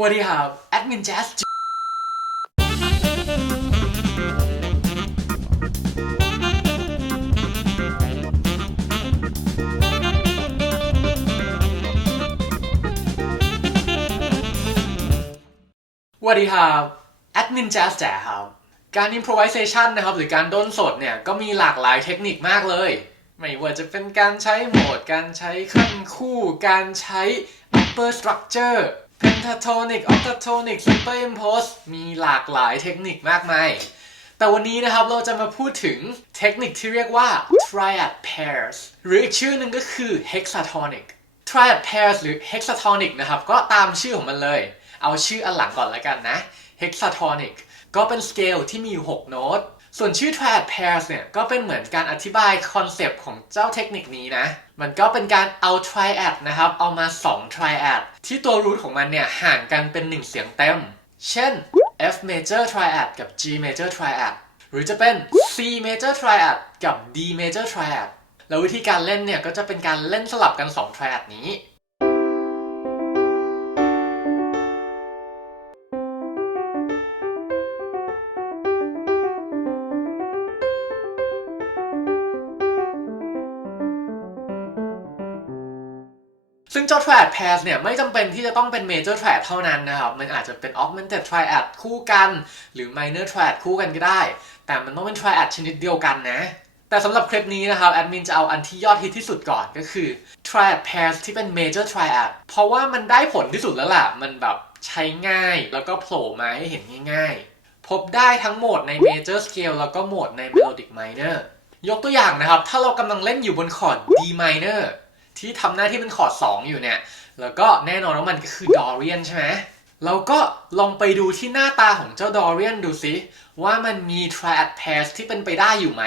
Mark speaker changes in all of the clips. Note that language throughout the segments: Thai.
Speaker 1: สวัสดีครับแอดมินแจ๊สสวัสดีครับแอดมินแจ๊สแจ๋ครับ การ improvisation นะครับ หรือการด้นสดเนี่ย ก็มีหลากหลายเทคนิคมากเลย ไม่ว่าจะเป็นการใช้โหมด การใช้ขั้นคู่ การใช้ upper structure pentatonic octatonic superimpose มีหลากหลายเทคนิคมากมาย แต่วันนี้นะครับเราจะมาพูดถึงเทคนิคที่เรียกว่า triad pairs หรืออีกชื่อหนึ่งก็คือ hexatonic triad pairs หรือ hexatonic นะครับ ก็ตามชื่อของมันเลย เอาชื่ออันหลังก่อนแล้วกันนะ hexatonic ก็เป็นสเกลที่มี 6 โน้ต ส่วนชื่อ triad pairs เนี่ยก็เป็นเหมือนการอธิบายคอนเซปต์ของเจ้าเทคนิคนี้นะ มันก็เป็นการเอา triad นะครับ เอามา 2 triad ที่ตัวรูทของมันเนี่ยห่างกันเป็น 1 เสียงเต็ม เช่น F major triad กับ G major triad หรือจะเป็น C major triad กับ D major triad แล้ววิธีการเล่นเนี่ยก็จะเป็นการเล่นสลับกัน 2 triad นี้ ซึ่งเจ้า triad pairs เนี่ยไม่จำเป็นที่จะต้องเป็น major triad เท่านั้นนะครับ มันอาจจะเป็น augmented triad คู่กัน หรือ minor triad คู่กันก็ได้ แต่มันต้องเป็น triad ชนิดเดียวกันนะ แต่สำหรับคลิปนี้นะครับ แอดมินจะเอาอันที่ยอดฮิตที่สุดก่อนก็คือ triad pairs ที่เป็น major triad เพราะว่ามันได้ผลที่สุดแล้วล่ะ มันแบบใช้ง่ายแล้วก็โผล่มาให้เห็นง่าย ๆ พบได้ทั้งโหมดใน major scale แล้วก็โหมดใน melodic minor ยกตัวอย่างนะครับ ถ้าเรากำลังเล่นอยู่บนคอร์ด D minor ที่ทำหน้าที่เป็นคอร์ด2อยู่เนี่ย แล้วก็แน่นอนว่ามันก็คือดอเรียนใช่ไหมเราก็ลองไปดูที่หน้าตาของเจ้าดอเรียนดูสิ ว่ามันมี triad pairs ที่เป็นไปได้อยู่ไหม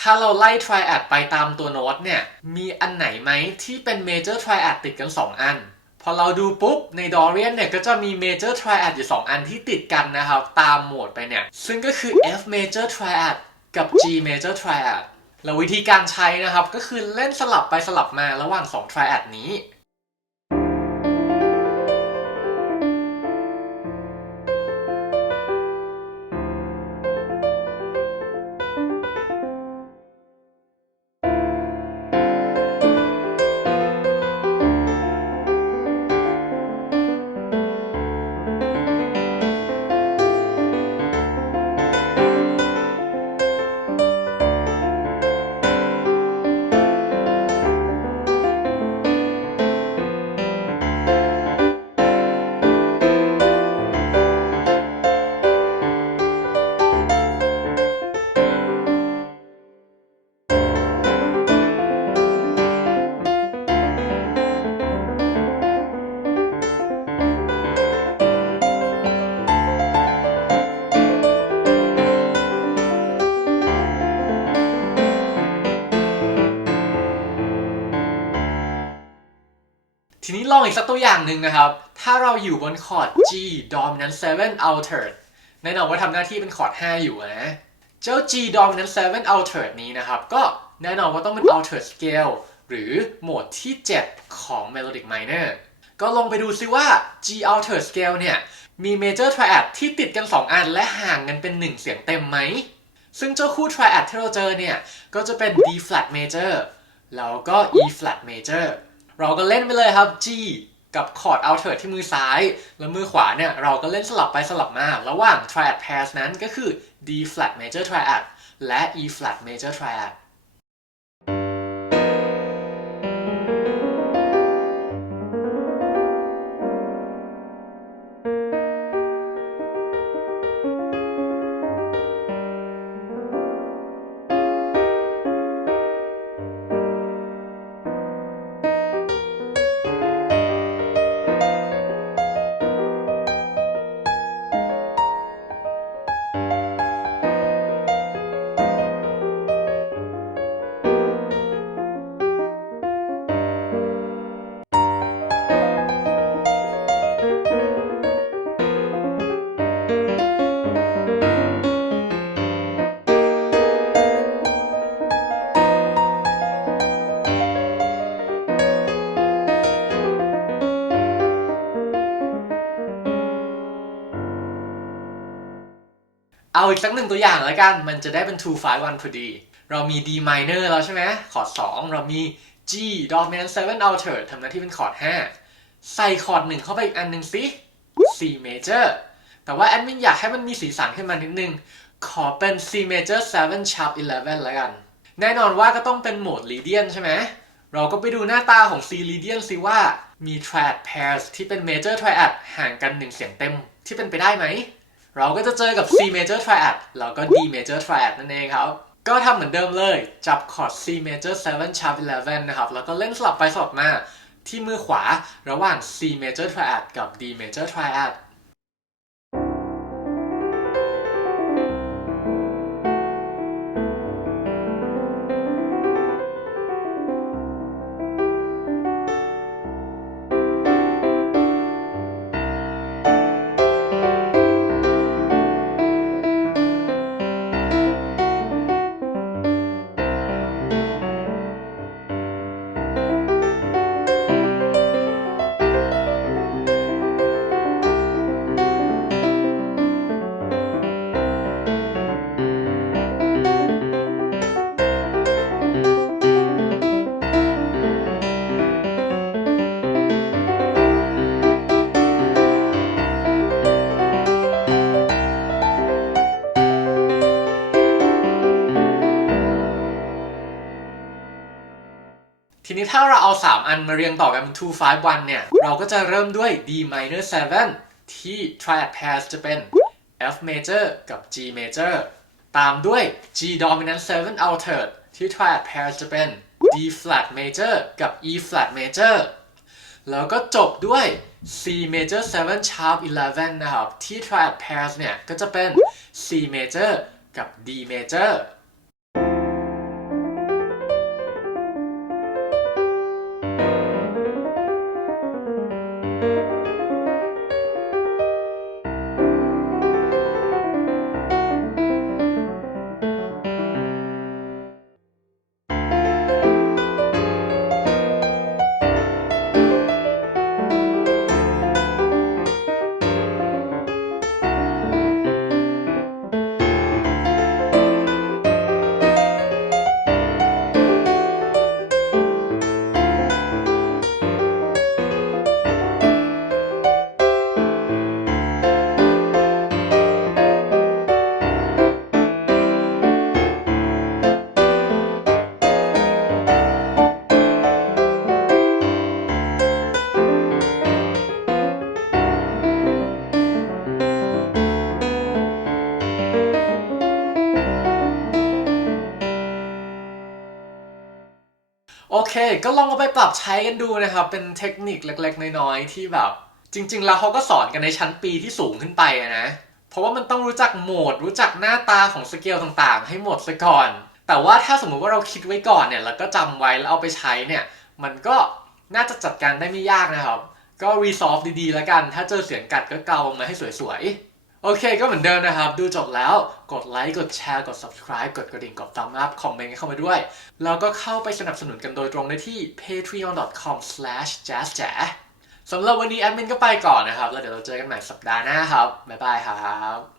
Speaker 1: ถ้าเราไล่ triad ไปตามตัวโน้ตเนี่ย มีอันไหนไหมที่เป็น major triad ติดกัน 2 อัน พอเราดูปุ๊บ ใน Dorian เนี่ย ก็จะมี major triad อยู่ 2 อันที่ติดกันนะครับ ตามโหมดไปเนี่ย ซึ่งก็คือ F major triad กับ G major triad แล้ววิธีการใช้นะครับก็คือเล่นสลับไปสลับมาระหว่าง2 triad นี้ ทีนี้ลองอีกสักตัวอย่างหนึ่งนะครับ ถ้าเราอยู่บนคอร์ด G dominant 7 altered แน่นอนว่าทำหน้าที่เป็นคอร์ด 5 อยู่นะ เจ้า G dominant 7 altered นี้นะครับ ก็แน่นอนว่าต้องเป็น altered scale หรือโหมดที่ 7 ของ melodic minor ก็ลองไปดูซิว่า G altered scale เนี่ย มี major triad ที่ติดกัน 2 อันและห่างกันเป็น 1 เสียงเต็มไหม ซึ่งเจ้าคู่ triad ที่เราเจอเนี่ย ก็จะเป็น D flat major แล้วก็ E flat major เราก็เล่นไปเลยครับ G กับคอร์ดเอาเทิร์ดที่มือซ้าย แล้วมือขวาเนี่ย เราก็เล่นสลับไปสลับมา ระหว่าง triad pairs นั้นก็คือ D flat major triad และ E flat major triad เอาอีกสักหนึ่งตัวอย่างแล้วกัน มันจะได้เป็น two five one พอดี เรามี D minor แล้วใช่ไหมคอร์ด2 เรามี G dominant 7 altered ทำหน้าที่เป็นคอร์ด5 ใส่คอร์ดหนึ่งเข้าไปอีกอันหนึ่งสิ C major แต่ว่าแอดมินอยากให้มันมีสีสันขึ้นมานิดนึง ขอเป็น C major 7 sharp 11 แล้วกัน แน่นอนว่าก็ต้องเป็นโหมด Lydian ใช่ไหม เราก็ไปดูหน้าตาของ C Lydian สิว่ามี triad pairs ที่เป็น major triad ห่างกันหนึ่งเสียงเต็มที่เป็นไปได้ไหม เราก็จะเจอกับ C major triad แล้วก็ D major triad นั่นเองครับ ก็ทำเหมือนเดิมเลย จับคอร์ด C major 7 sharp 11 นะครับ แล้วก็เล่นสลับไปสลับมาที่มือขวาระหว่าง C major triad กับ D major triad นี้ถ้าเราเอา 3 อันมาเรียงต่อกันเป็น2 5 1เนี่ย เราก็จะเริ่มด้วย D minor 7 ที่ triad pairs จะเป็น F major กับ G major ตามด้วย G dominant 7 altered ที่ triad pairs จะเป็น D flat major กับ E flat major แล้วก็จบด้วย C major 7 sharp 11 นะครับ ที่ triad pairs เนี่ย ก็จะเป็น C major กับ D major เค ก็ลองเอาไปปรับใช้กันดูนะครับ เป็นเทคนิคเล็ก ๆ น้อยๆที่แบบ จริง ๆ แล้วเขาก็สอนกันในชั้นปีที่สูงขึ้นไปนะ เพราะว่ามันต้องรู้จักโหมด รู้จักหน้าตาของสเกลต่างๆ ให้หมดซะก่อน แต่ว่าถ้าสมมุติว่าเราคิดไว้ก่อนเนี่ย แล้วก็จำไว้แล้วเอาไปใช้เนี่ย มันก็น่าจะจัดการได้ไม่ยากนะครับ ก็ resolve ดีๆแล้วกัน ถ้าเจอเสียงกัดก็เกามาให้สวยๆ โอเคก็เหมือนเดิมนะครับ ดูจบแล้วกดไลค์กดแชร์กด subscribe กดกระดิ่งกด thumb up คอมเมนต์เข้ามาด้วย แล้วก็เข้าไปสนับสนุนกันโดยตรงได้ที่ patreon.com/jazzja สำหรับวันนี้แอดมินก็ไปก่อนนะครับ แล้วเดี๋ยวเราเจอกันใหม่สัปดาห์หน้าครับ บ๊ายบายครับ